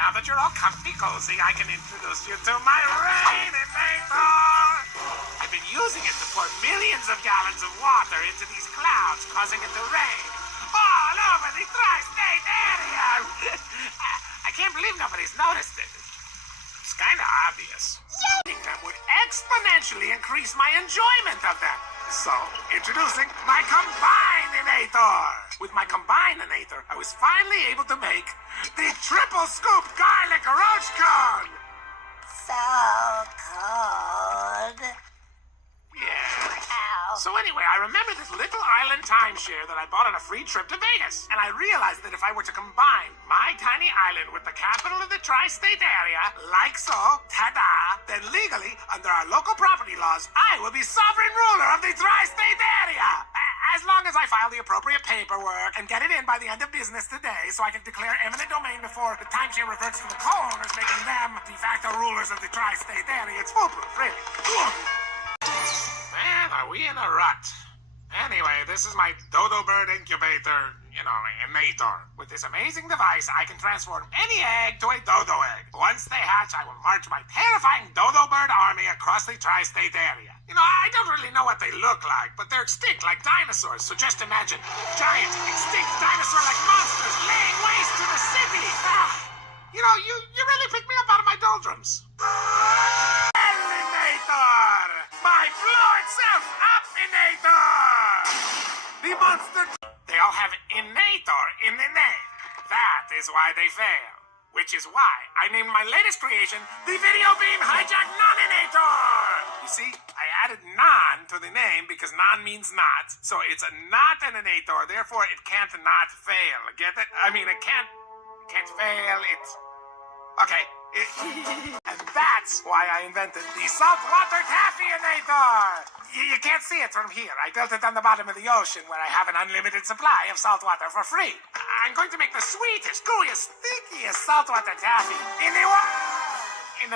Now that you're all comfy cozy, I can introduce you to my rain Inator! I've been using it to pour millions of gallons of water into these clouds, causing it to rain all over the tri-state area! I can't believe nobody's noticed it. It's kind of obvious. Using them would exponentially increase my enjoyment of them. So, introducing my Combine Inator. With my Combine Inator, I was finally able to make the triple scoop garlic roach cone. So cold. Yeah. Ow. So anyway, I remember this little island timeshare that I bought on a free trip to Vegas. And I realized that if I were to combine my tiny island with the capital of the tri-state area, like so, ta-da, then legally, under our local property laws, I will be sovereign ruler of the tri-state area. As long as I file the appropriate paperwork and get it in by the end of business today so I can declare eminent domain before the timeshare reverts to the co-owners, making them de facto rulers of the tri-state area. It's foolproof, really. Man, are we in a rut. Anyway, this is my dodo bird incubator, Inator. With this amazing device, I can transform any egg to a dodo egg. Once they hatch, I will march my terrifying dodo bird army across the tri-state area. I don't really know what they look like, but they're extinct like dinosaurs, so just imagine giant, extinct dinosaur-like monsters laying waste to the city. You really picked me up out of my doldrums. Inator! My blow itself up Inator! The monster... They all have Inator in the name. That is why they fail. Which is why I named my latest creation the Video Beam Hijack Non-Inator! You see, I added non to the name because non means not, so it's a not an Inator, therefore it can't not fail. Get it? I mean, it can't fail, it's... Okay, and that's why I invented the saltwater taffy-inator! You can't see it from here. I built it on the bottom of the ocean where I have an unlimited supply of saltwater for free. I'm going to make the sweetest, gooeyest, stinkiest saltwater taffy in the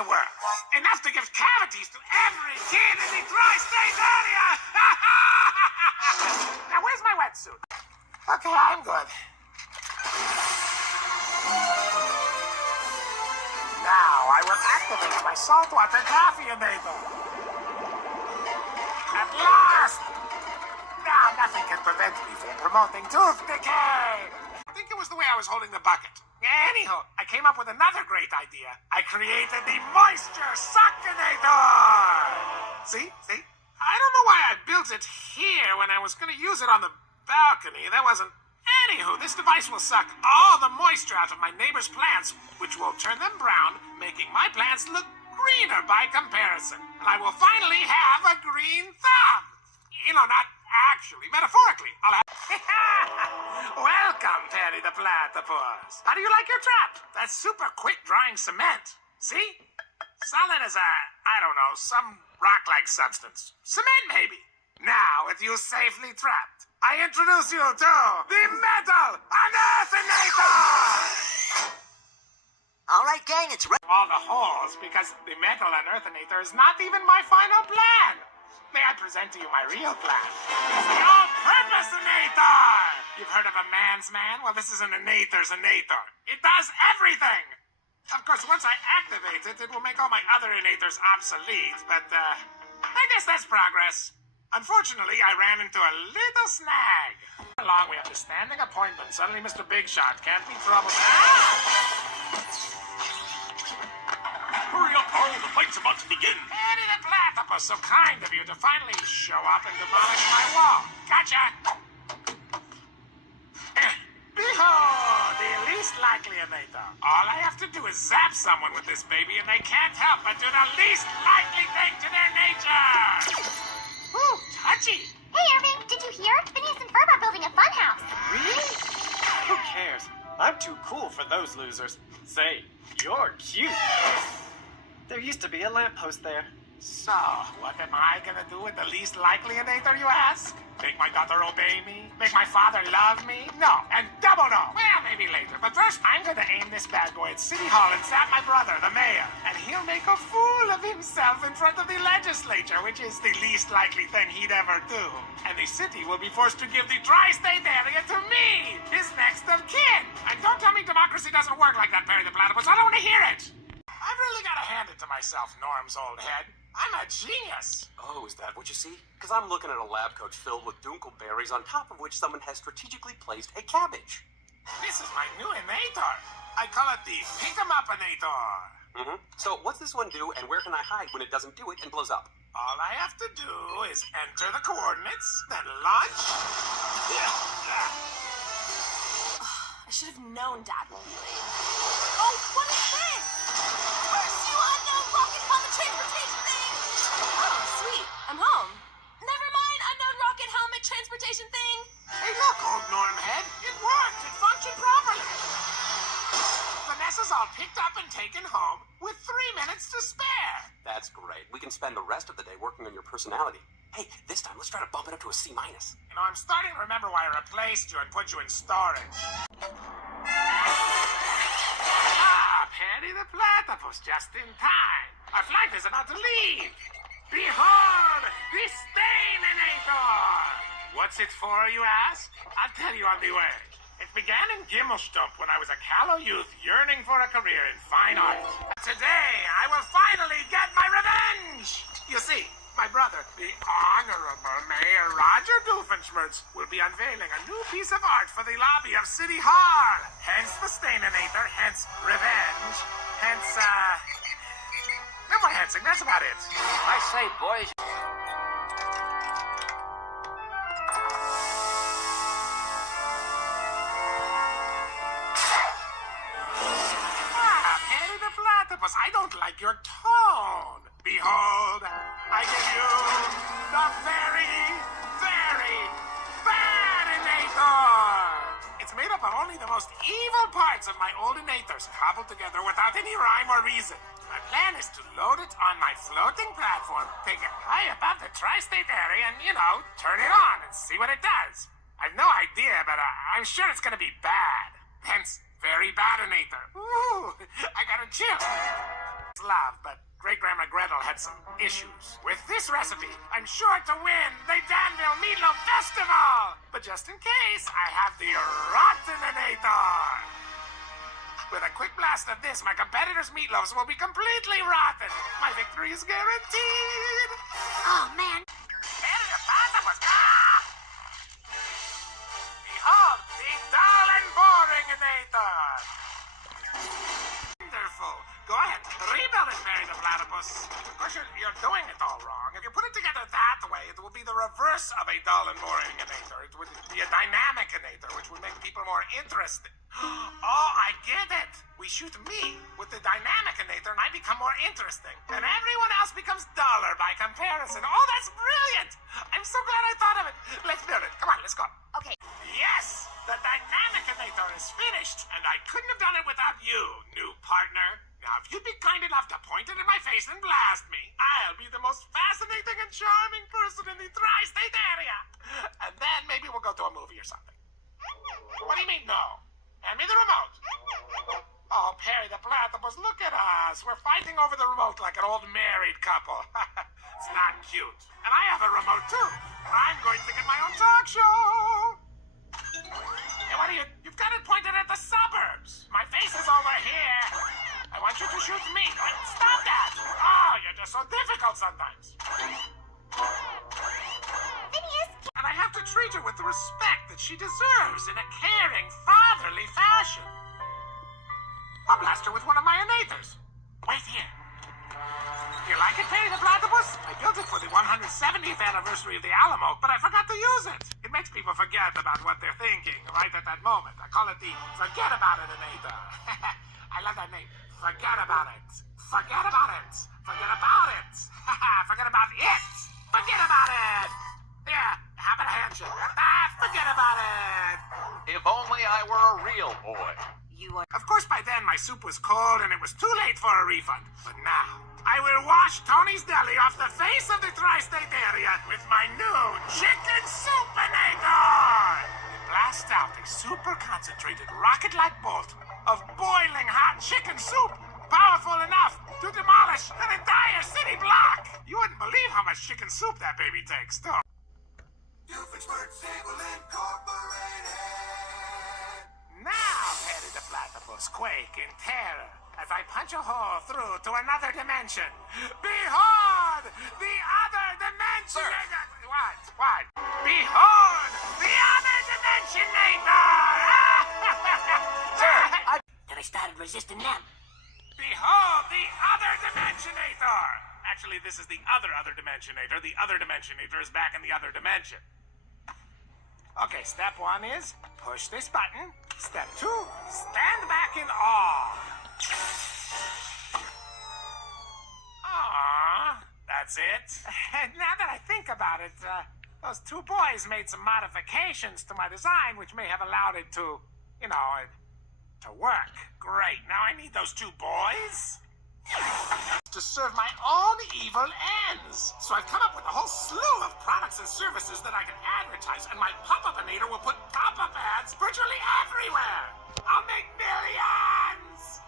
world. Enough to give cavities to every kid in the tri-state area! Now, where's my wetsuit? Okay, I'm good. Now I will activate my saltwater taffy-inator. At last! Now nothing can prevent me from promoting tooth decay! I think it was the way I was holding the bucket. Anyhow, I came up with another great idea. I created the moisture suckinator! See? I don't know why I built it here when I was going to use it on the balcony. That wasn't... Anywho, this device will suck all the moisture out of my neighbor's plants, which will turn them brown, making my plants look greener by comparison. And I will finally have a green thumb. Not actually, metaphorically. I'll have... Welcome, Perry the Platypus. How do you like your trap? That's super quick drying cement. See? Solid as some rock-like substance. Cement, maybe. Now, with you safely trapped, I introduce you to the Metal Unearthinator! All right, gang, it's ready. All the holes, because the Metal Unearthinator is not even my final plan. May I present to you my real plan? It's the All-Purpose Inator! You've heard of a man's man? Well, this is an Inator's Inator. It does everything! Of course, once I activate it, it will make all my other Inators obsolete, but, I guess that's progress. Unfortunately, I ran into a little snag. Along, we have the standing appointment. Suddenly, Mr. Big Shot can't be troubled. Hurry up, Carl. The fight's about to begin. Eddie the Platypus, so kind of you to finally show up and demolish my wall. Gotcha! Behold, the least likely Inator. All I have to do is zap someone with this baby, and they can't help but do the least likely thing to their nature. Ooh, touchy. Hey, Irving, did you hear? Phineas and Ferb are building a funhouse. Really? Who cares? I'm too cool for those losers. Say, you're cute. There used to be a lamppost there. So, what am I gonna do with the least likely Inator, you ask? Make my daughter obey me? Make my father love me? No, and double no. Well, maybe later. But first, I'm gonna aim this bad boy at City Hall and zap my brother, the mayor. And he'll make a fool of himself in front of the legislature, which is the least likely thing he'd ever do. And the city will be forced to give the tri-state area to me, his next of kin. I And don't tell me democracy doesn't work like that, Perry the Platypus. I don't want to hear it. I've really got to hand it to myself, Norm's old head. I'm a genius. Oh, is that what you see? Because I'm looking at a lab coat filled with dunkelberries on top of which someone has strategically placed a cabbage. This is my new Inator. I call it the Pick-em-up-inator. So what's this one do, and where can I hide when it doesn't do it and blows up? All I have to do is enter the coordinates, then launch. I should have known Dad would be late. Oh, what is this? First, you unknown rocket helmet transportation thing! Oh, sweet. I'm home. Never mind, unknown rocket helmet transportation thing. Hey, look, old Norm head. It worked. It functioned properly. Vanessa's all picked up and taken home with 3 minutes to spare. That's great. We can spend the rest of the day working on your personality. Hey, this time let's try to bump it up to a C-. You know, I'm starting to remember why I replaced you and put you in storage. Perry the Platypus, just in time. Our flight is about to leave. Behold, the Inator! What's it for, you ask? I'll tell you on the way. It began in Gimmelstump when I was a callow youth yearning for a career in fine art. Today, I will finally get my revenge! You see, my brother, the Honorable Mayor Roger Doofenshmirtz, will be unveiling a new piece of art for the lobby of City Hall. Hence the Inator, hence revenge, hence, no more hensing, that's about it. I say, boys. Perry the Platypus, I don't like your tone. Behold, I give you the very, very bad Inator. It's made up of only the most evil parts of my old Inators cobbled together without any rhyme or reason. My plan is to load it on my floating platform, take it high above the tri-state area, and, turn it on and see what it does. I've no idea, but I'm sure it's gonna be bad. Hence, very bad Inator. Ooh, I got a chill. It's love, but Great-Grandma Gretel had some issues. With this recipe, I'm sure to win the Danville Meatloaf Festival! But just in case, I have the Rotten Inator! With a quick blast of this, my competitors' meatloafs will be completely rotten! My victory is guaranteed! Oh, man. Perry the Platypus! Behold, the dull and boring Inator! Wonderful. Go ahead, rebuild it, Perry the Platypus. Of course, you're doing it all wrong. If you put it together that way, it will be the reverse of a dull and boring Inator. It would be a dynamic Inator, which would make people more interested. Oh, I get it. We shoot me with the dynamic Inator, and I become more interesting. And everyone else becomes duller by comparison. Oh, that's brilliant. I'm so glad I thought of it. Let's build it. Come on, let's go. Okay. Yes, the dynamic Inator is finished, and I couldn't have done it without you, new partner. Now, if you'd be kind enough to point it in my face and blast me, I'll be the most fascinating and charming person in the tri-state area. And then maybe we'll go to a movie or something. What do you mean, no? Hand me the remote. Oh, Perry the Platypus, look at us. We're fighting over the remote like an old married couple. It's not cute. And I have a remote, too. I'm going to get my own talk show. Hey, what are you? You've got it pointed at the suburbs. My face is over here. I want you to shoot me. Stop that. Oh, you're just so difficult sometimes. Phineas. And I have to treat her with the respect that she deserves in a caring, fatherly fashion. I'll blast her with one of my Inators. Wait here. You like it, Perry the Platypus? I built it for the 170th anniversary of the Alamo, but I forgot to use it. It makes people forget about what they're thinking right at that moment. I call it the Forget About It Inator. I love that name. Forget about it. Forget about it. Forget about it. Forget about it. Forget about it. Yeah, how about a handshake? Forget about it. If only I were a real boy. You are. Of course, by then my soup was cold and it was too late for a refund. But now, I will wash Tony's Deli off the face of the tri-state area with my new Chicken Soupinator! Blast out a super concentrated rocket-like bolt of boiling hot chicken soup, powerful enough to demolish an entire city block! You wouldn't believe how much chicken soup that baby takes, though. Doofenshmirtz Incorporated! Now, Perry clouds quake in terror as I punch a hole through to another dimension. Behold, the other dimension. Sir. What? Behold, the other dimensionator. Sir, And I started resisting them. Behold, the other dimensionator. Actually, this is the other dimensionator. The other dimensionator is back in the other dimension. Okay, step 1 is push this button. Step 2, stand back in awe. Aww, that's it. Now that I think about it, those 2 boys made some modifications to my design, which may have allowed it to, to work. Great, now I need those 2 boys to serve my own evil ends. So I've come up with a whole slew of products and services that I can advertise, and my pop-up inator will put pop-up ads virtually everywhere. I'll make millions!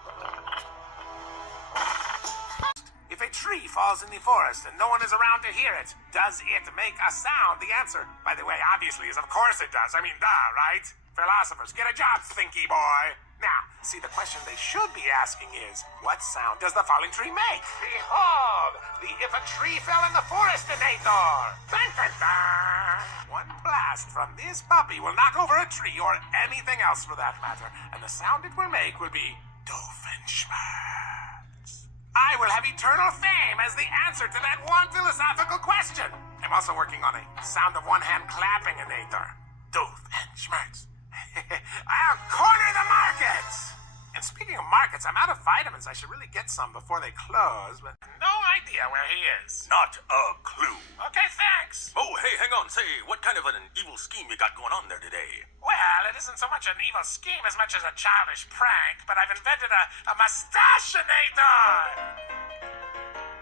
If a tree falls in the forest and no one is around to hear it, does it make a sound? The answer, by the way, obviously is of course it does. I mean, duh, right? Philosophers, get a job, thinky boy. Now, see, the question they should be asking is, what sound does the falling tree make? Behold, the if a tree fell in the forest inator. Dun, dun, dun. One blast from this puppy will knock over a tree or anything else for that matter, and the sound it will make will be Doofenshmirtz. I will have eternal fame as the answer to that one philosophical question. I'm also working on a sound of one hand clapping inator. Doofenshmirtz. I'll corner the markets! And speaking of markets, I'm out of vitamins. I should really get some before they close, but no idea where he is. Not a clue. Okay, thanks. Oh, hey, hang on. Say, what kind of an evil scheme you got going on there today? Well, it isn't so much an evil scheme as much as a childish prank, but I've invented a mustachinator!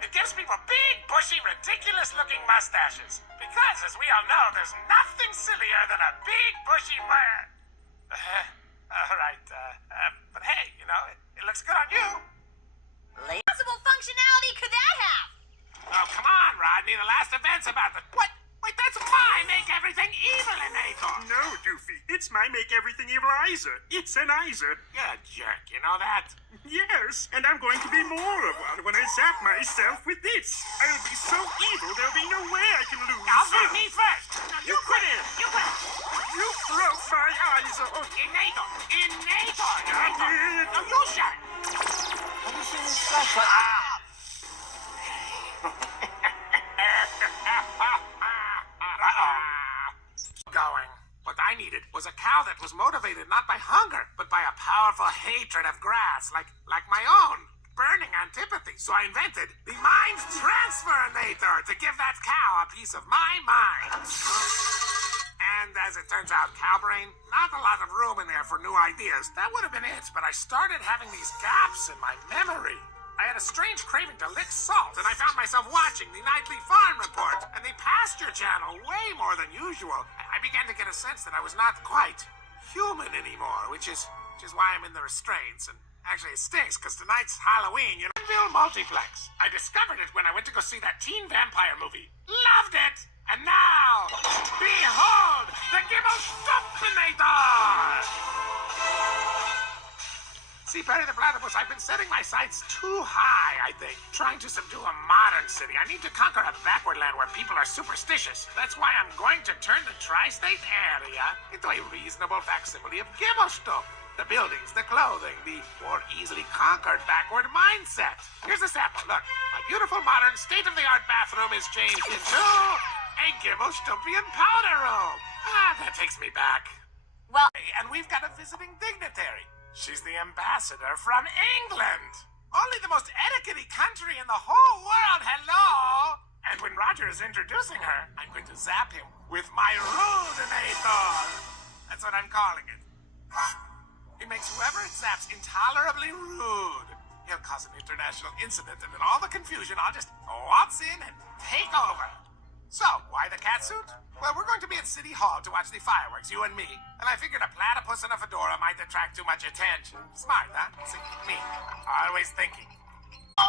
It gives people big, bushy, ridiculous-looking mustaches. Because, as we all know, there's nothing sillier than a big, bushy all right, but hey, it looks good on you. What possible functionality could that have? Oh, come on, Rodney. The last event's about the... What? Wait, that's my Make Everything Evil inator. No, Doofy. It's my Make Everything Evilizer. It's an Izer. You're a jerk, you know that? Yes, and I'm going to be more of one when I zap myself with this. I'll be so evil there'll be no way I can lose. I'll do me first. No, you quit it. You quit. You broke my Izer. Inator. No, you shut it. Going. What I needed was a cow that was motivated not by hunger, but by a powerful hatred of grass, like my own, burning antipathy. So I invented the Mind Transferinator to give that cow a piece of my mind. And as it turns out, cow brain, not a lot of room in there for new ideas. That would have been it, but I started having these gaps in my memory. I had a strange craving to lick salt, and I found myself watching the Nightly Farm Report and the Pasture Channel way more than usual. I began to get a sense that I was not quite human anymore, which is why I'm in the restraints. And actually, it stinks, because tonight's Halloween, Greenville Multiplex. I discovered it when I went to go see that teen vampire movie. Loved it! And now, behold, the Gibble-Stumpinator! See, Perry the Platypus, I've been setting my sights too high, I think. Trying to subdue a modern city. I need to conquer a backward land where people are superstitious. That's why I'm going to turn the tri-state area into a reasonable facsimile of Gibbelstump. The buildings, the clothing, the more easily conquered backward mindset. Here's a sample. Look, my beautiful modern state-of-the-art bathroom is changed into a Gibbelstumpian powder room. That takes me back. Well, And we've got a visiting dignitary. She's the ambassador from England. Only the most etiquette-y country in the whole world, hello! And when Roger is introducing her, I'm going to zap him with my Rudinator. That's what I'm calling it. It makes whoever it zaps intolerably rude. He'll cause an international incident, and in all the confusion, I'll just waltz in and take over. So, why the catsuit? Well, we're going to be at City Hall to watch the fireworks, you and me. And I figured a platypus and a fedora might attract too much attention. Smart, huh? See, me. Always thinking.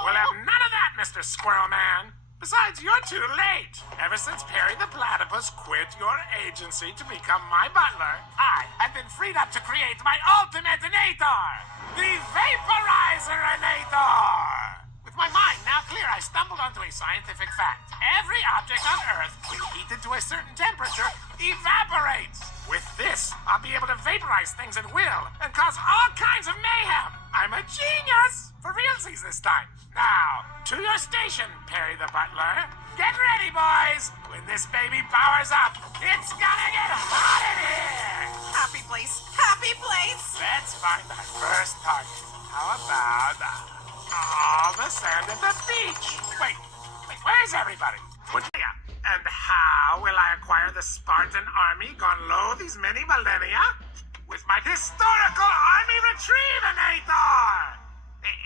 We'll have none of that, Mr. Squirrel Man. Besides, you're too late. Ever since Perry the Platypus quit your agency to become my butler, I have been free freed up to create my ultimate Inator! The Vaporizer Inator! With my mind now clear, I stumbled onto a scientific fact. Every object on Earth, when heated to a certain temperature, evaporates. With this, I'll be able to vaporize things at will and cause all kinds of mayhem. I'm a genius! For realsies this time. Now, to your station, Perry the Butler. Get ready, boys! When this baby powers up, it's gonna get hot in here! Happy place. Happy place. Let's find our first target. How about the sand at the beach? Wait, where's everybody? Yeah. And how will I acquire the Spartan army gone low these many millennia? With my historical army retrievinator!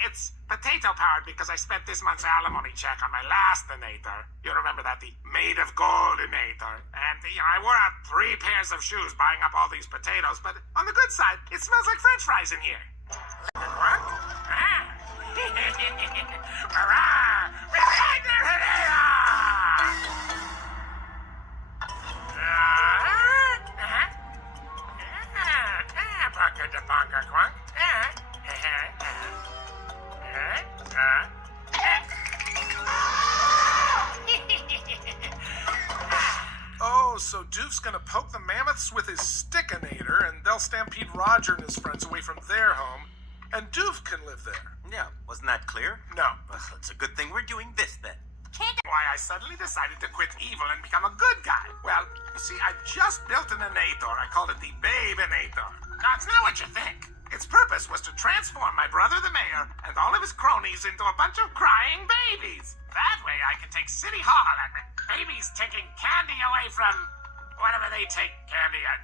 It's potato-powered because I spent this month's alimony check on my last Inator. You remember that, the made of gold Inator. And, I wore out 3 pairs of shoes buying up all these potatoes, but on the good side, it smells like French fries in here. What? Oh, so Doof's gonna poke the mammoths with his stickinator, and they'll stampede Roger and his friends away from their home, and Doof can live there. Yeah, wasn't that clear? No. Well, it's a good thing we're doing this then. Why I suddenly decided to quit evil and become a good guy. Well, you see, I just built an Inator. I called it the Babe-inator. Now, it's not what you think. Its purpose was to transform my brother the mayor and all of his cronies into a bunch of crying babies. That way I can take City Hall and babies taking candy away from whatever they take candy at.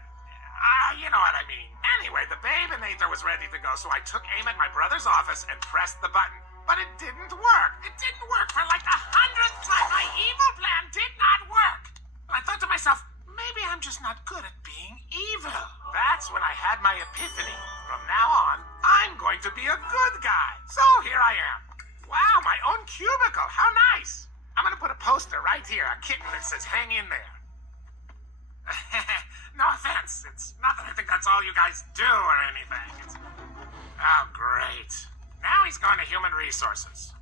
You know what I mean. Anyway, the Babe-inator was ready to go, so I took aim at my brother's office and pressed the button. But it didn't work. It didn't work for like the 100th time. My evil plan did not work. I thought to myself, maybe I'm just not good at being evil. That's when I had my epiphany. From now on, I'm going to be a good guy. So here I am. Wow, my own cubicle. How nice. I'm going to put a poster right here, a kitten that says, hang in there. No offense. It's not that I think that's all you guys do or anything. Oh, great. Now he's going to human resources.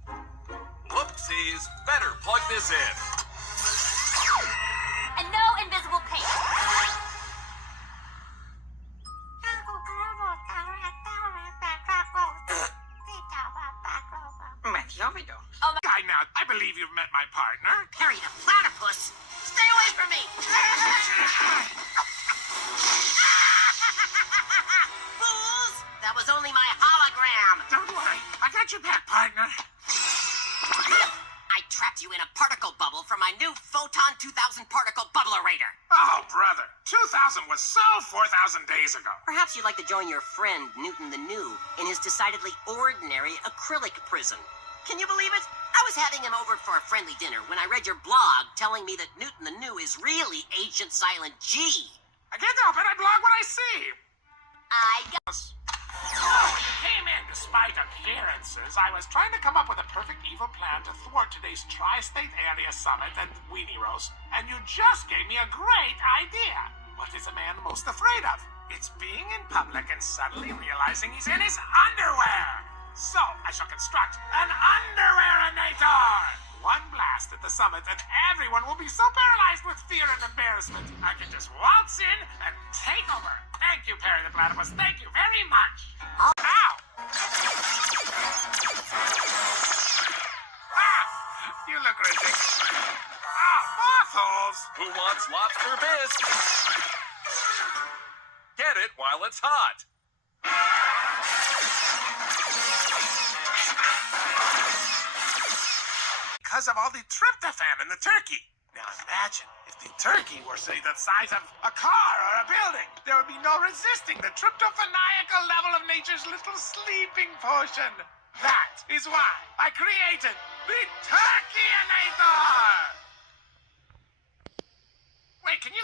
Whoopsies. Better plug this in. And no invisible paint. Oh, guy, now, I believe you've met my partner. Perry the platypus. Stay away from me. Fools! That was only my hologram. Don't worry. I got your back, partner. I trapped you in a particle bubble from my new Photon 2000 particle bubblerator. Oh, brother. 2000 was so 4,000 days ago. Perhaps you'd like to join your friend, Newton the New, in his decidedly ordinary acrylic prison. Can you believe it? I was having him over for a friendly dinner when I read your blog telling me that Newton the New is really Agent Silent G. I can't help it. I blog what I see. I got... Oh, when you came in, despite appearances, I was trying to come up with a perfect evil plan to thwart today's Tri-State Area Summit and Weenie Roast, and you just gave me a great idea. What is a man most afraid of? It's being in public and suddenly realizing he's in his underwear. So, I shall construct an underwear-inator! One blast at the summit and everyone will be so paralyzed with fear and embarrassment. I can just waltz in and take over. Thank you, Perry the Platypus. Thank you very much. Ow! Ah! You look ridiculous. Ah, mothholes! Who wants lobster bisque? Get it while it's hot. Because of all the tryptophan in the turkey. Now imagine if the turkey were, say, the size of a car or a building. There would be no resisting the tryptophaniacal level of nature's little sleeping potion. That is why I created the Turkey-inator! Wait, can you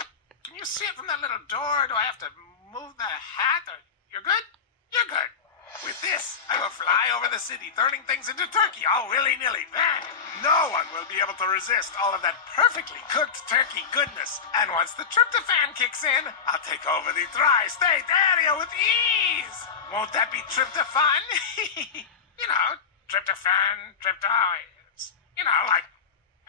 see it from that little door? Do I have to move the hat? Or you're good? You're good. With this, I will fly over the city, turning things into turkey all willy-nilly. Then, no one will be able to resist all of that perfectly cooked turkey goodness. And once the tryptophan kicks in, I'll take over the tri-state area with ease. Won't that be tryptophan? You know, tryptophan, tryptoids. You know, like,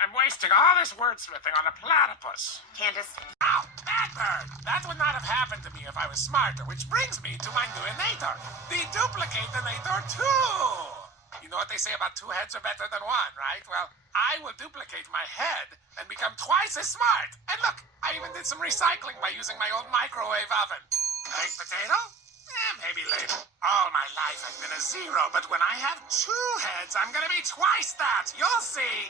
I'm wasting all this wordsmithing on a platypus. Candace. Ow! Bad bird! That would not have happened to me if I was smarter, which brings me to my new Inator. The duplicate Inator 2! You know what they say about 2 heads are better than 1, right? Well, I will duplicate my head and become twice as smart. And look, I even did some recycling by using my old microwave oven. Baked potato? Maybe later. All my life I've been a 0, but when I have 2 heads, I'm gonna be twice that. You'll see.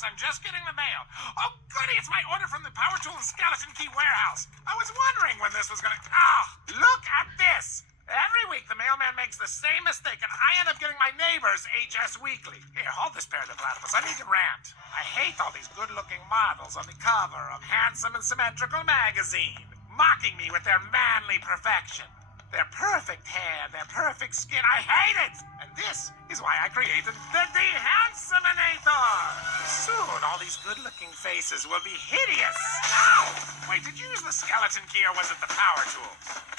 I'm just getting the mail. Oh, goody, it's my order from the Power Tool and Skeleton Key warehouse. I was wondering when this was gonna... Oh, look at this. Every week, the mailman makes the same mistake, and I end up getting my neighbor's HS Weekly. Here, hold this pair of platypus. I need to rant. I hate all these good-looking models on the cover of Handsome and Symmetrical magazine, mocking me with their manly perfection. Their perfect hair, their perfect skin. I hate it! And this is why I created the Doofenshmirtz. Soon, all these good-looking faces will be hideous. Ow! Wait, did you use the skeleton key or was it the power tool?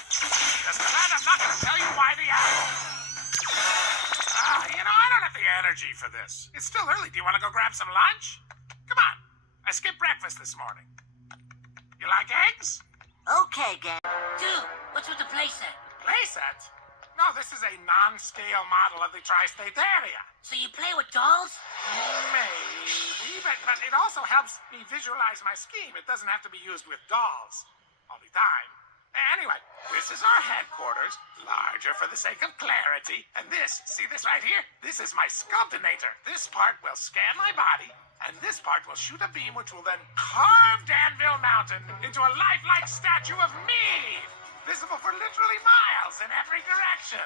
Just glad I'm not going to tell you why the apple. You know, I don't have the energy for this. It's still early. Do you want to go grab some lunch? Come on. I skipped breakfast this morning. You like eggs? Okay, gang. Dude, what's with the playset? Playset? No, this is a non-scale model of the tri-state area. So you play with dolls? Maybe, but it also helps me visualize my scheme. It doesn't have to be used with dolls all the time. Anyway, this is our headquarters, larger for the sake of clarity. And this, see this right here? This is my Sculptinator. This part will scan my body, and this part will shoot a beam which will then carve Danville Mountain into a lifelike statue of me, visible for literally miles in every direction.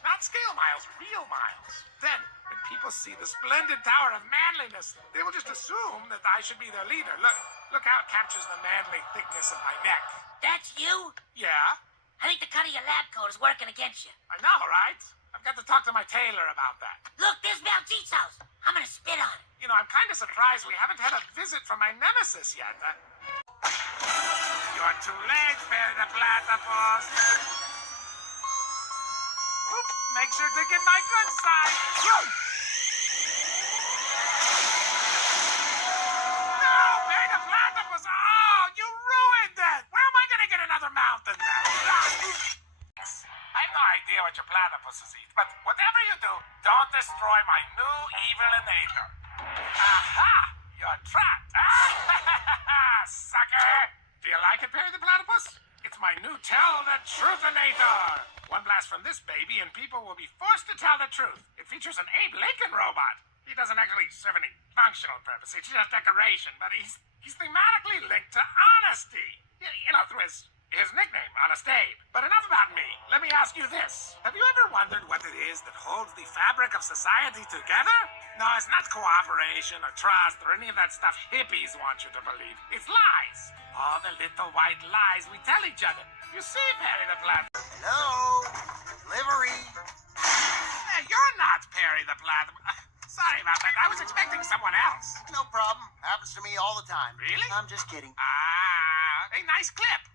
Not scale miles, real miles. Then, when people see the splendid tower of manliness, they will just assume that I should be their leader. Look how it captures the manly thickness of my neck. That's you? Yeah? I think the cut of your lab coat is working against you. I know, right? I've got to talk to my tailor about that. Look, there's Maljeet's house. I'm gonna spit on it. You know, I'm kind of surprised we haven't had a visit from my nemesis yet. You're too late, Ferb the platypus. Oop, make sure to get my good side. No, Ferb the platypus. Oh, you ruined it. Where am I going to get another mountain now? I have no idea what your platypuses eat, but whatever you do, don't destroy my new evil Inator. Aha! You're trapped. Sucker! Do you like it, Perry the Platypus? It's my new Tell the Truth Inator. One blast from this baby and people will be forced to tell the truth. It features an Abe Lincoln robot. He doesn't actually serve any functional purpose. It's just decoration, but he's thematically linked to honesty. You know, through his nickname, Honest Abe. But enough about me. Let me ask you this. Have you ever wondered what it is that holds the fabric of society together? No, it's not cooperation or trust or any of that stuff hippies want you to believe. It's lies. All the little white lies we tell each other. You see, Perry the Platypus? Hello? Delivery? Hey, you're not Perry the Platypus. Sorry about that. I was expecting someone else. No problem. Happens to me all the time. Really? I'm just kidding. Hey, nice clip.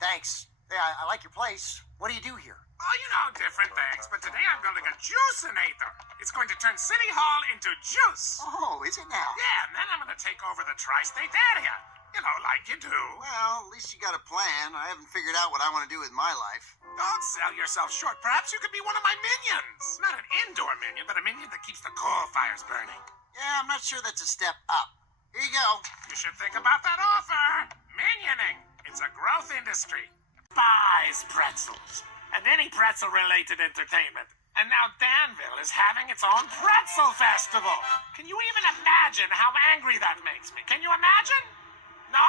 Thanks. Hey, I like your place. What do you do here? Oh, you know, different things. But today I'm building a juicinator. It's going to turn City Hall into juice. Oh, is it now? Yeah, and then I'm going to take over the tri-state area. You know, like you do. Well, at least you got a plan. I haven't figured out what I want to do with my life. Don't sell yourself short. Perhaps you could be one of my minions. Not an indoor minion, but a minion that keeps the coal fires burning. Yeah, I'm not sure that's a step up. Here you go. You should think about that offer. Minioning. It's a growth industry. Buys pretzels. And any pretzel-related entertainment. And now Danville is having its own pretzel festival. Can you even imagine how angry that makes me? Can you imagine? No?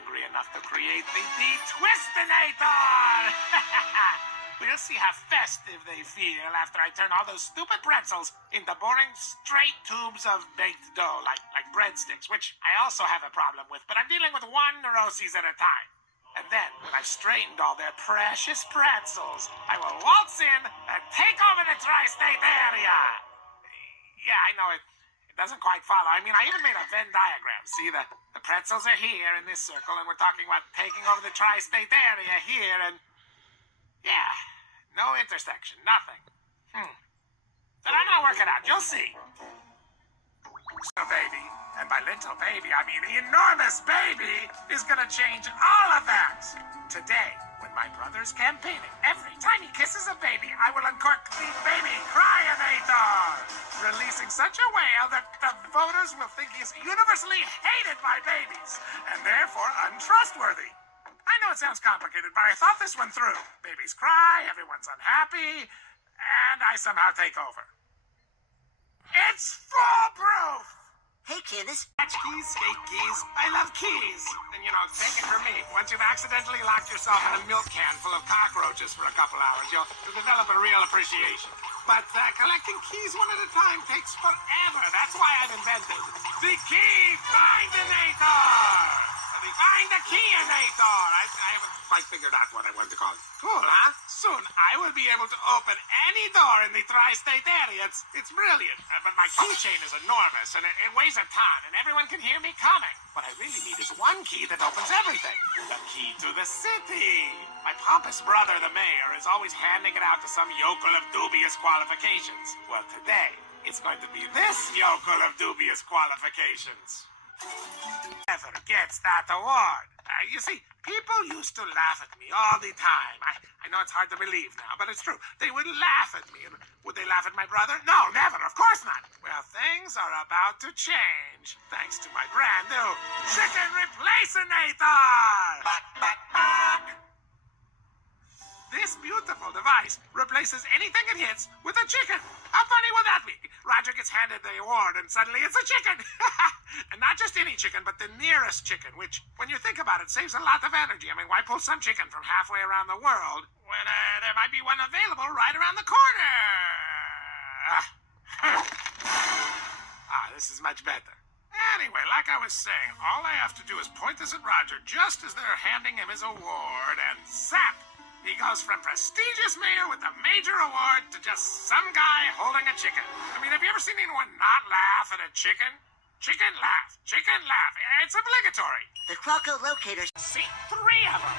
Angry enough to create the Twistinator! We'll see how festive they feel after I turn all those stupid pretzels into boring straight tubes of baked dough, like breadsticks, which I also have a problem with, but I'm dealing with one neuroses at a time. And then, when I I've straightened all their precious pretzels, I will waltz in and take over the tri-state area. Yeah, I know it doesn't quite follow. I mean, I even made a Venn diagram. See, the pretzels are here in this circle, and we're talking about taking over the tri-state area here, and yeah, no intersection, nothing. But I'm gonna work it out. You'll see. So, baby, and by little baby, I mean enormous baby, is gonna change all of that. Today, when my brother's campaigning, every time he kisses a baby, I will uncork the baby cry-inator, releasing such a wail that the voters will think he is universally hated by babies, and therefore untrustworthy. I know it sounds complicated, but I thought this one through. Babies cry, everyone's unhappy, and I somehow take over. It's foolproof! Hey, kid, this... Catch keys, skate keys. I love keys. And, you know, take it from me. Once you've accidentally locked yourself in a milk can full of cockroaches for a couple hours, you'll develop a real appreciation. But collecting keys one at a time takes forever. That's why I've invented the Key Findinator! The Find the Key-inator! I haven't quite figured out what I want to call it. Cool, huh? Soon I will be able to open any door in the tri-state area. It's brilliant. But my keychain is enormous, and it weighs a ton, and everyone can hear me coming. What I really need is one key that opens everything. The key to the city. My pompous brother, the mayor, is always handing it out to some yokel of dubious qualifications. Well, today, it's going to be this yokel of dubious qualifications. Never gets that award. You see, people used to laugh at me all the time. I know it's hard to believe now, but it's true. They would laugh at me. Would they laugh at my brother? No, never. Of course not. Well, things are about to change, thanks to my brand new Chicken Replaceinator! This beautiful device replaces anything it hits with a chicken. How funny will that be? Roger gets handed the award and suddenly it's a chicken. And not just any chicken, but the nearest chicken, which, when you think about it, saves a lot of energy. I mean, why pull some chicken from halfway around the world when there might be one available right around the corner? This is much better. Anyway, like I was saying, all I have to do is point this at Roger just as they're handing him his award, and zap! He goes from prestigious mayor with a major award to just some guy holding a chicken. I mean, have you ever seen anyone not laugh at a chicken? Chicken laugh. Chicken laugh. It's obligatory. The Qualco locator... See, 3 of them.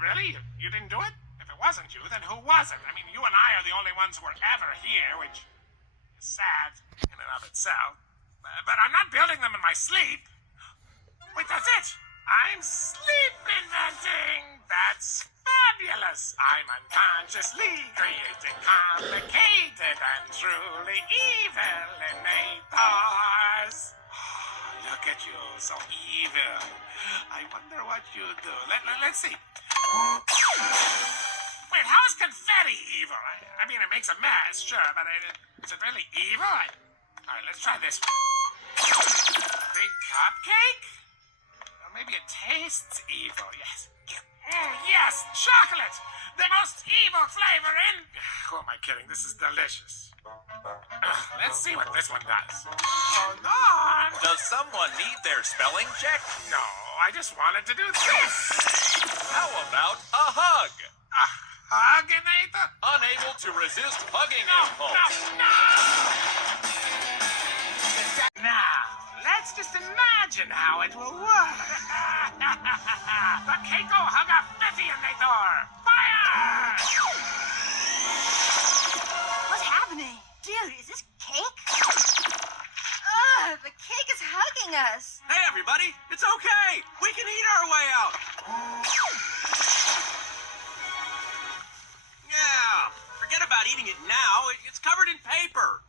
Really? You didn't do it? If it wasn't you, then who was it? I mean, you and I are the only ones who are ever here, which is sad in and of itself. But I'm not building them in my sleep. Wait, that's it. I'm sleep inventing. That's fabulous. I'm unconsciously creating complicated and truly evil inators. Look at you, so evil. I wonder what you do. Let's see. Wait, how is confetti evil? I mean, it makes a mess, sure, but is it really evil? All right, let's try this one. Big cupcake? Or maybe it tastes evil, yes. Yes, chocolate! The most evil flavor in... Who am I kidding? This is delicious. Let's see what this one does. Hold on. Does someone need their spelling check? No, I just wanted to do this. How about a hug? A hug-inator? Unable to resist hugging No. impulse. Now, let's just imagine how it will work. The Keiko Hug-a-Fiffy-inator! Fire! What's happening? Dude, is this cake? Ugh, the cake is hugging us. Hey, everybody, it's okay. We can eat our way out. Yeah, forget about eating it now. It's covered in paper.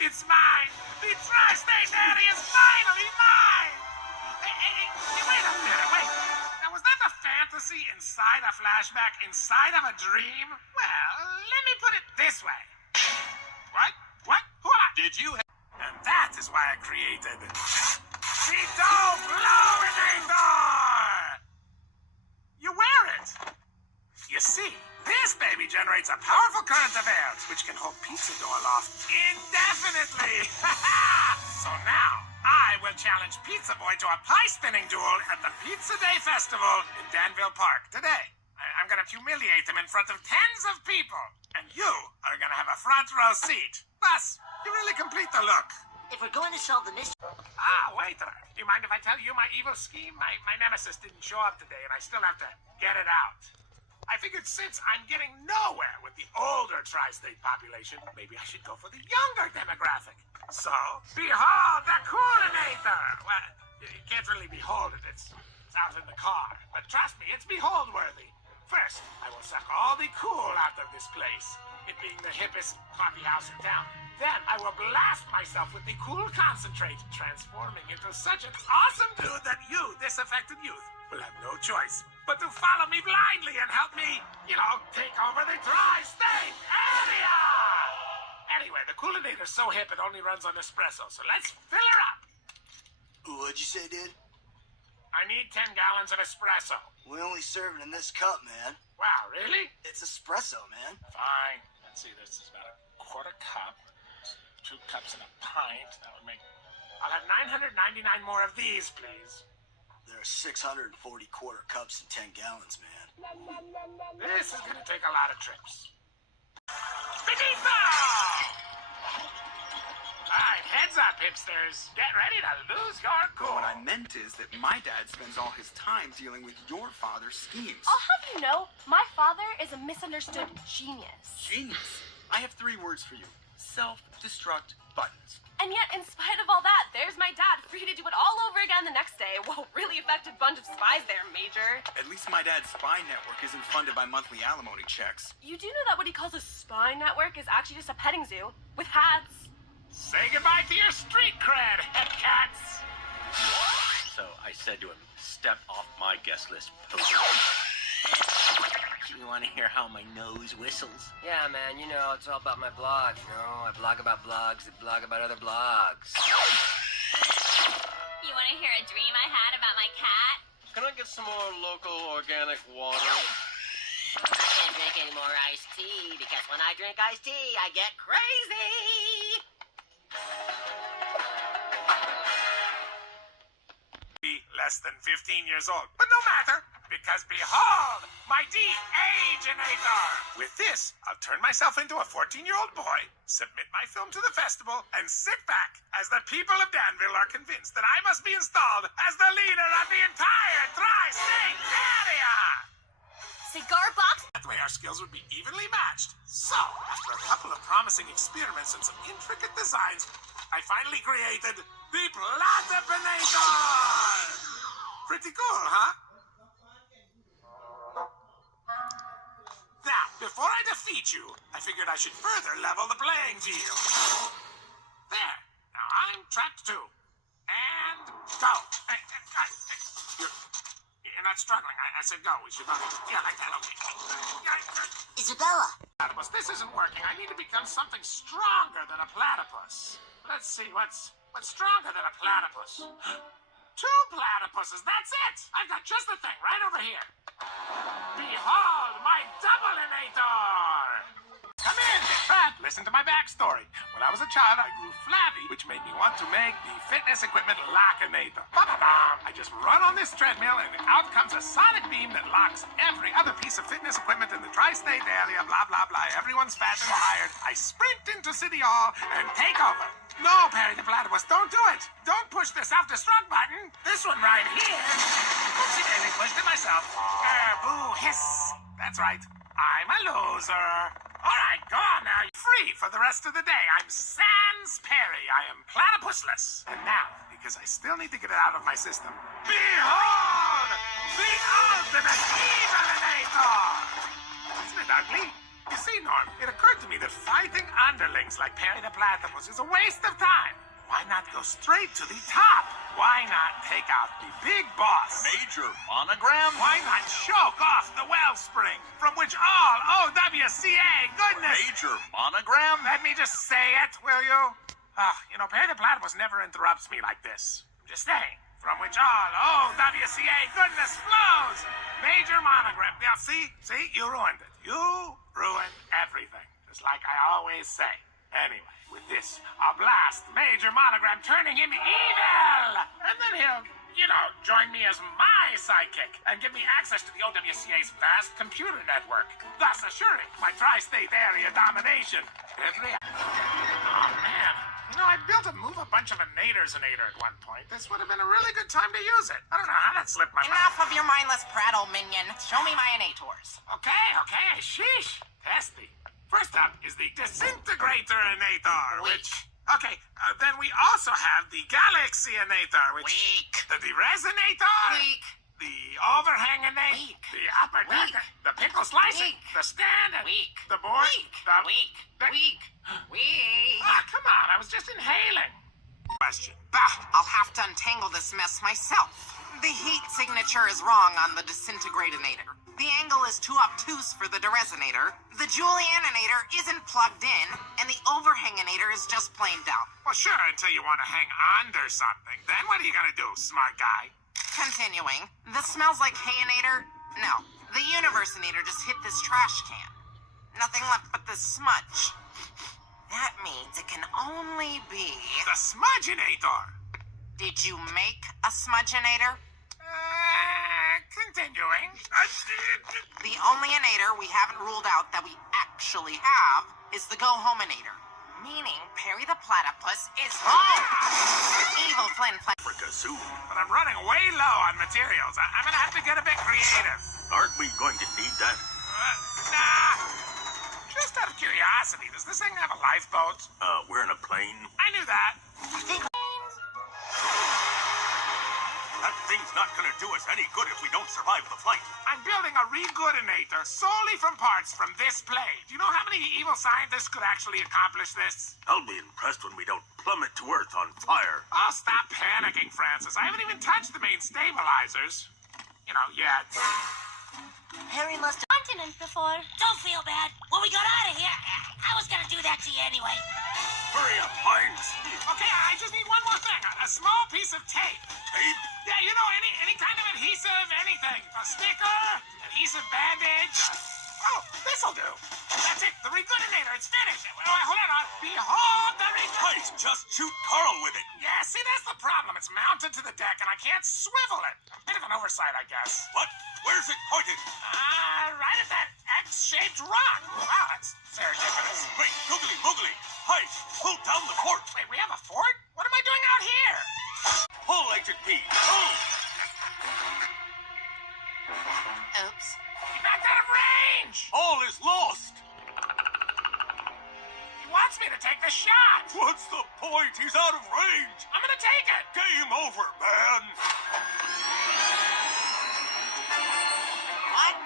It's mine! The tri-state area is finally mine! Hey, wait a minute, wait. Now, was that a fantasy inside a flashback, inside of a dream? Well, let me put it this way. What? Who am I? Did you And that is why I created the Doofenshmirtz! You wear it! You see, this baby generates a powerful current of air, which can hold pizza dough aloft indefinitely. So now, I will challenge Pizza Boy to a pie spinning duel at the Pizza Day Festival in Danville Park today. I'm gonna humiliate him in front of tens of people, and you are gonna have a front row seat. Plus, you really complete the look. If we're going to solve the mystery... Ah, waiter, do you mind if I tell you my evil scheme? My nemesis didn't show up today, and I still have to get it out. I figured since I'm getting nowhere with the older tri-state population, maybe I should go for the younger demographic. So, behold the Coolinator! Well, you can't really behold it, it's out in the car. But trust me, it's behold-worthy. First, I will suck all the cool out of this place, it being the hippest coffee house in town. Then I will blast myself with the cool concentrate, transforming into such an awesome dude that you, disaffected youth, will have no choice but to follow me blindly and help me, take over the tri-state area! Anyway, the Coolinator's so hip it only runs on espresso, so let's fill her up! What'd you say, dude? I need 10 gallons of espresso. We only serve it in this cup, man. Wow, really? It's espresso, man. Fine. Let's see, this is about a quarter cup. 2 cups and a pint. That would make... I'll have 999 more of these, please. There are 640 quarter cups and 10 gallons, man. This is gonna take a lot of trips. Finito! Alright, heads up, hipsters. Get ready to lose your cool. What I meant is that my dad spends all his time dealing with your father's schemes. I'll have you know, my father is a misunderstood genius. Genius. I have 3 words for you. Self-destruct buttons. And yet, in spite of all that, there's my dad, free to do it all over again the next day. Whoa, really effective bunch of spies there, Major. At least my dad's spy network isn't funded by monthly alimony checks. You do know that what he calls a spy network is actually just a petting zoo with hats. Say goodbye to your street cred, head cats. So I said to him, step off my guest list, poser. You want to hear how my nose whistles? Yeah, man, it's all about my blog, I blog about blogs that blog about other blogs. You want to hear a dream I had about my cat? Can I get some more local organic water? I can't drink any more iced tea, because when I drink iced tea, I get crazy! Be less than 15 years old, but no matter. Because behold, my de-age-inator! With this, I'll turn myself into a 14-year-old boy, submit my film to the festival, and sit back as the people of Danville are convinced that I must be installed as the leader of the entire tri-state area! Cigar box? That way our skills would be evenly matched. So, after a couple of promising experiments and some intricate designs, I finally created the Platypinator! Pretty cool, huh? Now, before I defeat you, I figured I should further level the playing field. There. Now I'm trapped too. And go. You're not struggling. I said go. We should both... Yeah, like that. Okay. Isabella! Platypus, this isn't working. I need to become something stronger than a platypus. Let's see, what's stronger than a platypus? 2 platypuses, that's it! I've got just the thing right over here. Behold, my double-inator! Come in, Fat. Listen to my backstory. When I was a child, I grew flabby, which made me want to make the fitness equipment Lockinator. I just run on this treadmill, and out comes a sonic beam that locks every other piece of fitness equipment in the tri-state area, blah, blah, blah. Everyone's fat and tired. I sprint into City Hall and take over. No, Perry the Platypus, don't do it. Don't push the self-destruct button. This one right here. Oopsie daisy, pushed it myself. Boo, hiss. That's right. I'm a loser. All right, go on now. You're free for the rest of the day. I'm Sans Perry. I am platypusless. And now, because I still need to get it out of my system, behold! The ultimate Evilinator! Isn't it ugly? You see, Norm, it occurred to me that fighting underlings like Perry the Platypus is a waste of time. Why not go straight to the top? Why not take out the big boss? Major monogram? Why not choke off the wellspring from which all OWCA goodness... Major monogram? Let me just say it, will you? Perry the Platypus never interrupts me like this. I'm just saying, from which all OWCA goodness flows. Major monogram. Now, see, you ruined it. You ruined everything, just like I always say. Anyway, with this, I'll blast Major Monogram, turning him evil! And then he'll, join me as my sidekick and give me access to the OWCA's vast computer network, thus assuring my tri-state area domination. Oh, man. I built a move a bunch of inators Inator at one point. This would have been a really good time to use it. I don't know how that slipped my mind. Enough of your mindless prattle, minion. Show me my inators. Okay. Sheesh. Testy. First up is the Disintegrator Inator, which... Okay, then we also have the Galaxy Inator, which... Weak. The Resonator. Weak. The Overhanginator. Weak. The Upper Decker. The Pickle Slicer. Weak. The Stand. Weak. The Board. Weak. The... Weak. Weak. Weak. Ah, come on, I was just inhaling. Question. Bah, I'll have to untangle this mess myself. The heat signature is wrong on the Disintegrator. The angle is too obtuse for the Resonator. The Julianinator isn't plugged in, and the Overhanginator is just plain dumb. Well, sure, until you want to hang under something. Then what are you gonna do, smart guy? Continuing. This smells like hayinator? No. The Universeinator just hit this trash can. Nothing left but this smudge. That means it can only be... The Smudgeinator! Did you make a Smudgeinator? Continuing. The only inator we haven't ruled out that we actually have is the Go-Hominator. Meaning Perry the Platypus is home! Evil Flynn Africa soon. But I'm running way low on materials. I'm gonna have to get a bit creative. Aren't we going to need that? Nah. Just out of curiosity, does this thing have a lifeboat? We're in a plane. I knew that. That thing's not gonna do us any good if we don't survive the flight. I'm building a Regoodinator solely from parts from this plane. Do you know how many evil scientists could actually accomplish this? I'll be impressed when we don't plummet to Earth on fire. Oh, stop panicking, Francis. I haven't even touched the main stabilizers. Yet. Harry must have continent before. Don't feel bad. When we got out of here, I was gonna do that to you anyway. Hurry up, Heinz. Okay, I just need one more thing. A small piece of tape. Tape? Yeah, any kind of adhesive, anything. A sticker, adhesive bandage. Oh, this'll do. That's it. The Regoodinator. It's finished. Hold on. Behold the Heinz, just shoot Carl with it. Yeah, see, that's the problem. It's mounted to the deck, and I can't swivel it. A bit of an oversight, I guess. What? Where's it pointed? Right at that X-shaped rock. Wow, that's serendipitous. Wait, googly moogly. Heinz, pull down the fort. Wait, we have a fort? What am I doing out here? Pull, Agent P. Pull. Oops. He backed out of range. All is lost. He wants me to take the shot. What's the point? He's out of range. I'm gonna take it. Game over, man. What?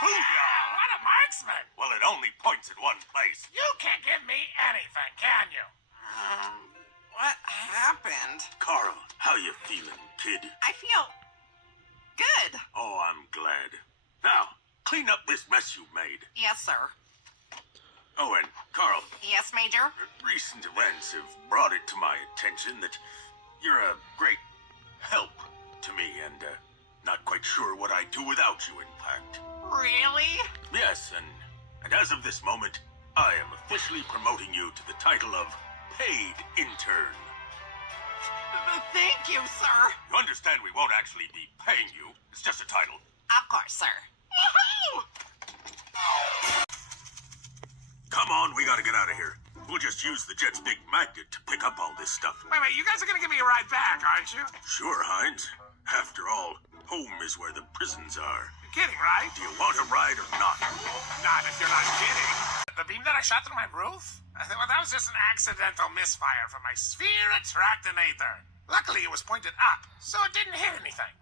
Booyah! What a marksman. Well, it only points at one place. You can't give me anything, can you? What happened? Carl, how you feeling, kid? I feel... good. Oh, I'm glad. Now, clean up this mess you made. Yes, sir. Oh, and Carl. Yes, Major? Recent events have brought it to my attention that you're a great help to me, and not quite sure what I'd do without you, in fact. Really? Yes, and as of this moment, I am officially promoting you to the title of Paid Intern. Thank you, sir. You understand we won't actually be paying you. It's just a title. Of course, sir. Woohoo! Come on, we gotta get out of here. We'll just use the jet's big magnet to pick up all this stuff. Wait, you guys are gonna give me a ride back, aren't you? Sure, Heinz. After all, home is where the prisons are. You're kidding, right? Do you want a ride or not? Not if you're not kidding. The beam that I shot through my roof? Well, that was just an accidental misfire from my sphere attractinator. Luckily, it was pointed up, so it didn't hit anything.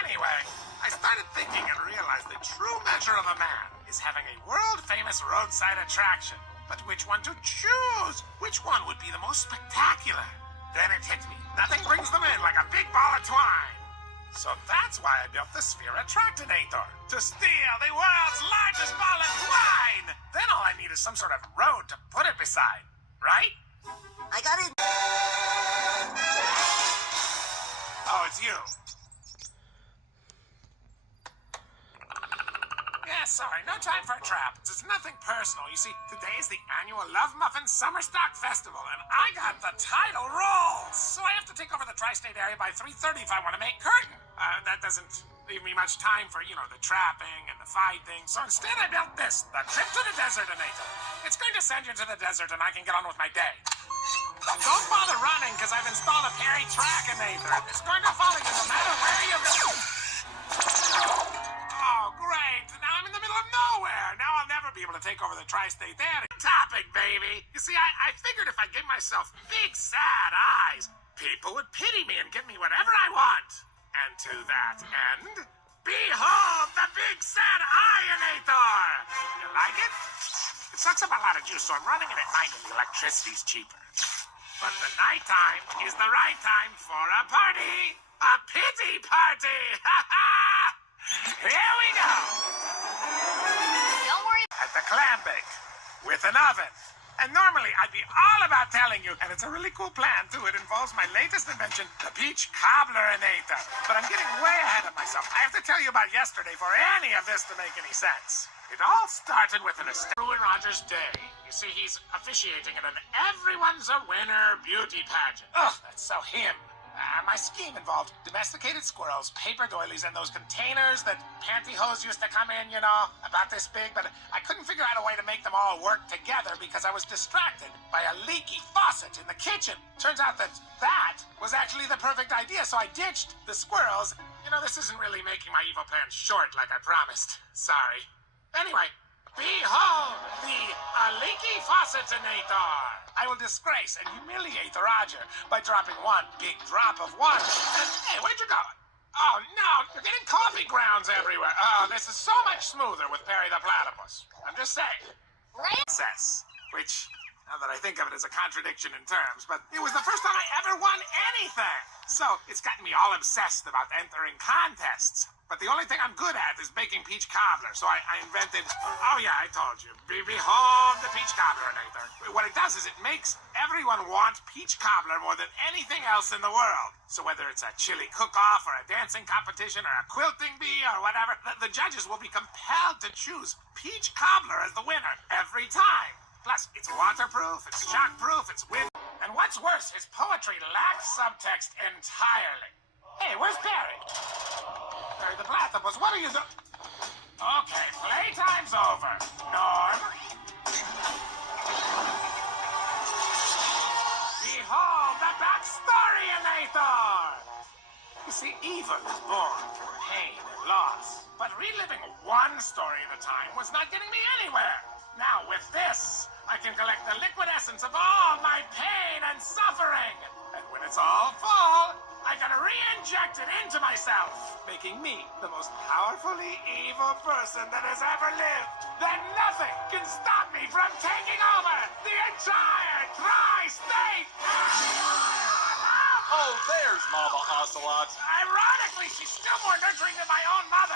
Anyway, I started thinking and realized the true measure of a man is having a world-famous roadside attraction. But which one to choose? Which one would be the most spectacular? Then it hit me. Nothing brings them in like a big ball of twine. So that's why I built the Sphere Attractinator. To steal the world's largest ball of twine! Then all I need is some sort of road to put it beside. Right? I got it. Oh, it's you. Yeah, sorry, no time for a trap. It's nothing personal. You see, today is the annual Love Muffin Summer Stock Festival, and I got the title role. So I have to take over the tri-state area by 3:30 if I want to make curtain. That doesn't leave me much time for, the trapping and the fighting. So instead I built this, the Trip to the Desert Inator. It's going to send you to the desert and I can get on with my day. Don't bother running, because I've installed a Perry Trackinator. It's going to follow you no matter where you go. Oh, great. Now I'm in the middle of nowhere. Now I'll never be able to take over the tri-state there. Topic, baby. You see, I figured if I gave myself big, sad eyes, people would pity me and give me whatever I want. And to that end, behold the big, sad Eye-inator. You like it? It sucks up a lot of juice, so I'm running it at night when the electricity's cheaper. But the nighttime is the right time for a party. A pity party! Here we go! Don't worry. At the clam bake, with an oven. And normally I'd be all about telling you, and it's a really cool plan too. It involves my latest invention, the Peach Cobbler-inator. But I'm getting way ahead of myself. I have to tell you about yesterday for any of this to make any sense. It all started with an Ruin Roger's day. You see, he's officiating at an Everyone's a Winner beauty pageant. Ugh, that's so him. My scheme involved domesticated squirrels, paper doilies, and those containers that pantyhose used to come in, about this big, but I couldn't figure out a way to make them all work together because I was distracted by a leaky faucet in the kitchen. Turns out that was actually the perfect idea, so I ditched the squirrels. This isn't really making my evil plan short like I promised. Sorry. Anyway, behold the leaky faucetinator. I will disgrace and humiliate Roger by dropping one big drop of water. And, hey, where'd you go? Oh, no, you're getting coffee grounds everywhere. Oh, this is so much smoother with Perry the Platypus. I'm just saying. Success, which, now that I think of it, is a contradiction in terms, but it was the first time I ever won anything. So it's gotten me all obsessed about entering contests. But the only thing I'm good at is baking peach cobbler, so I invented, oh yeah, I told you, behold the peach cobbler-inator. What it does is it makes everyone want peach cobbler more than anything else in the world. So whether it's a chili cook-off or a dancing competition or a quilting bee or whatever, the judges will be compelled to choose peach cobbler as the winner every time. Plus, it's waterproof, it's shockproof, it's wind. And what's worse, his poetry lacks subtext entirely. Hey, where's Perry? Perry the Platypus, what are you doing? Okay, playtime's over. Norm. Behold the backstory-inator! You see, evil is born from pain and loss. But reliving one story at a time was not getting me anywhere. Now, with this, I can collect the liquid essence of all my pain and suffering. And when it's all full, I can re-inject it into myself, making me the most powerfully evil person that has ever lived. Then nothing can stop me from taking over the entire tri-state! Oh, there's Mama Ocelot. Ironically, she's still more nurturing than my own mother.